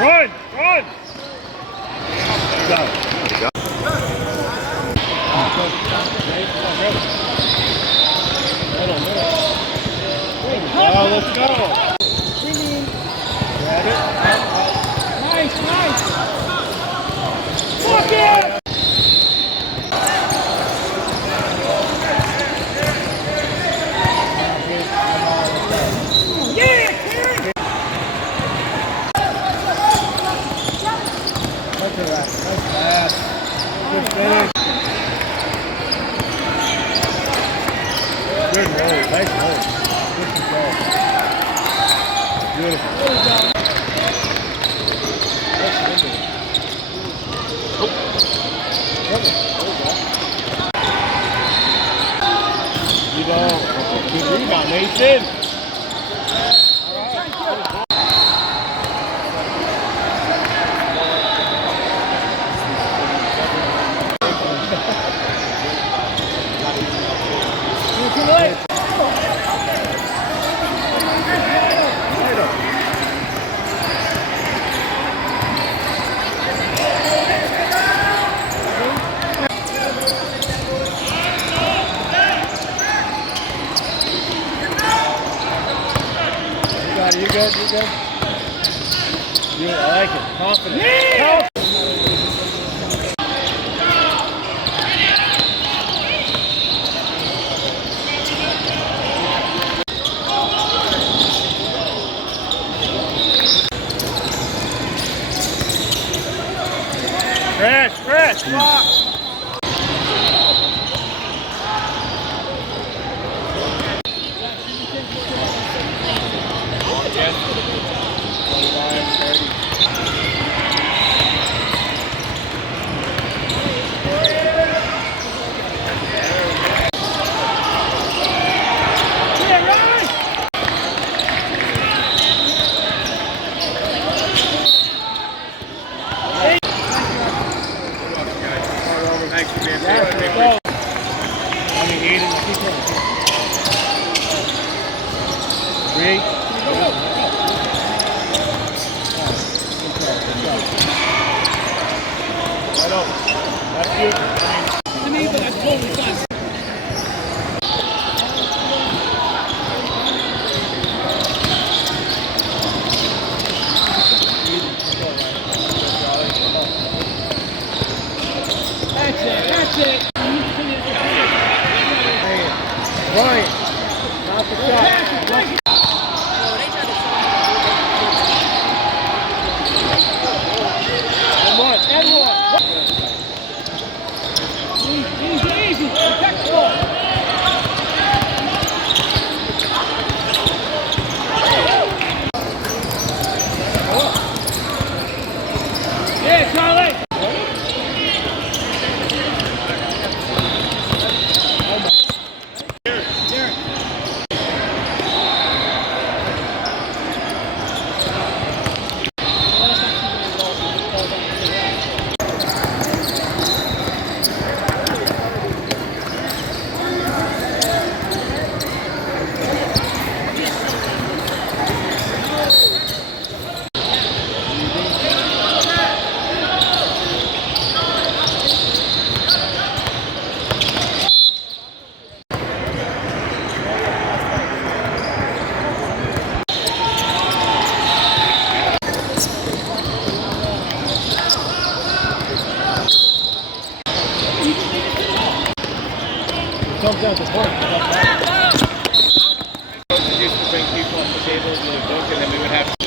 Run! Run! Go. Go. Oh, let's go. Grab it. Nice, nice. Fuck it! Good finish. Good roll. Nice roll. Good control. Beautiful. Good rebound, Mason. You good? You good? I like it. Confident. Yeah! Chris, block. To me, but that's totally fine. That's it, that's it. Ryan, not the shot. Easy. Protect the ball. Yeah, Charlie. Comes down to point. Used to bring people on the table to the book, and then we would have